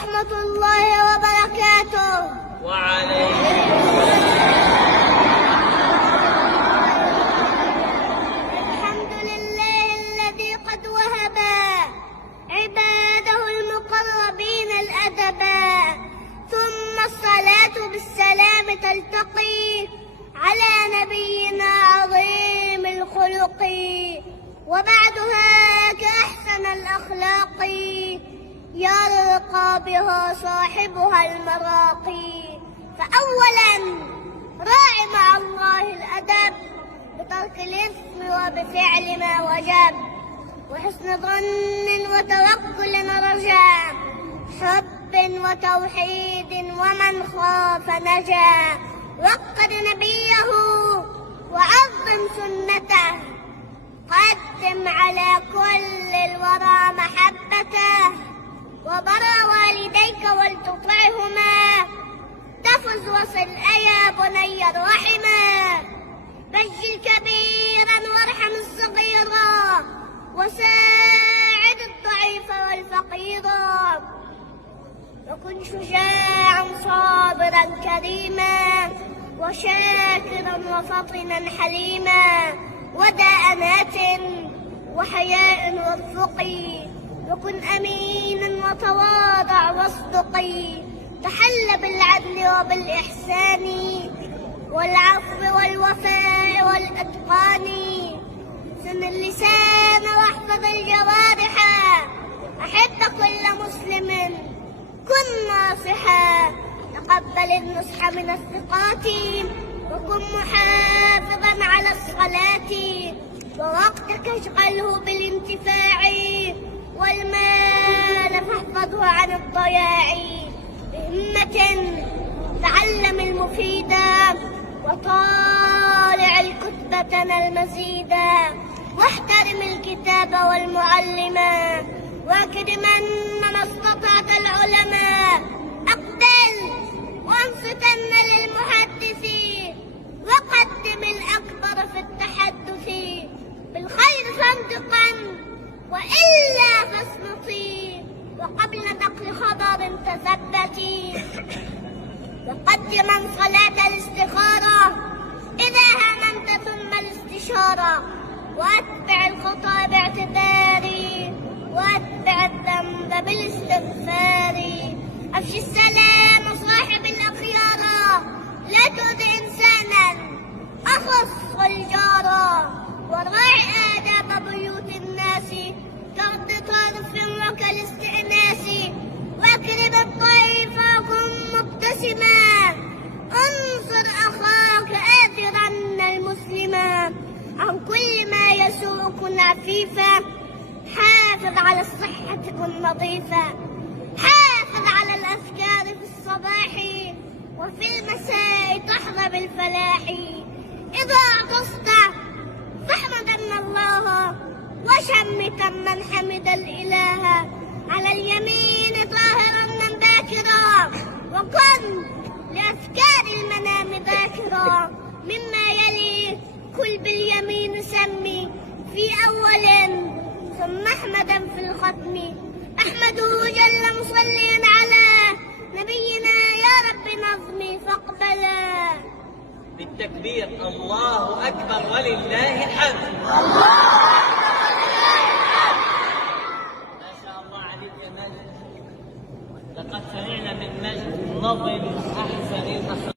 ورحمة الله وبركاته. وعليكم الحمد لله الذي قد وهب عباده المقربين الأدبا، ثم الصلاة بالسلام تلتقي على نبينا عظيم الخلق، وبعدها كأحسن الأخلاق يرقى بها صاحبها المراقي. فأولا راع مع الله الأدب بترك الإثم وبفعل ما وجب، وحسن ظن وتوكل رجاء، حب وتوحيد ومن خاف نجا. وقد نبيه وعظم سنته، قدم على كل الورى محبته، وبرى والديك ولتطعهما، تفز وصل أيا بني الرحما. بجل كبيرا وارحم الصغيرا، وساعد الضعيف والفقيرا، وكن شجاعا صابرا كريما، وشاكرا وفطنا حليما، وذا أنات وحياء وارفقي، وكن أمينا وتواضع واصدقي. تحل بالعدل وبالإحسان والعفو والوفاء والإتقان. سن اللسان واحفظ الجوارح، أحب كل مسلم كن ناصحا. تقبل النصح من الثقات، وكن محافظا على الصلاة، ووقتك اشغله بالانتفاع، والمال فاحفظه عن الضياع. بهمة تعلم المفيدا، وطالع الكتب تنال المزيدا. واحترم الكتاب والمعلما، واكرمن من استطعت العلماء. أقبل وانصتن للمحدث، وقدم الأكبر في التحدث. بالخير فانطقا وإلا فاصمتي، وقبل نقل خبر تثبتي. وقدما صلاة الاستخارة إذا هممت ثم الاستشارة، وأتبع الخطى باعتباري، وأتبع الذنب بالاستغفار. أفشي السلام صاحب الأخيار، لا تؤذي إنسانا أخص الجار. وراعي آداب بيوت الناس كغض طرف وكالاستئناس. واكرم الضيف وكن مبتسما، انصر أخاك آثرا المسلما. عن كل ما يسوء كن عفيفا، حافظ على الصحة كن نظيفا. حافظ على الأذكار في الصباح، وفي المساء تحظى بالفلاح. إذا عطست فاحمدن الله، وشمتا من حمد الإله. على اليمين طاهرا من باكرا، وكن لأذكار المنام ذاكرا. مما يلي كل باليمين سمي، في أول ثم أحمدا في الختم. أحمده جل مصليا على نبينا، يا رب نظمي فاقبلا. بالتكبير الله أكبر ولله الحمد. ما شاء الله عليك يا مجد، لقد سمعنا من مجد نظم أحسن الأخلاق.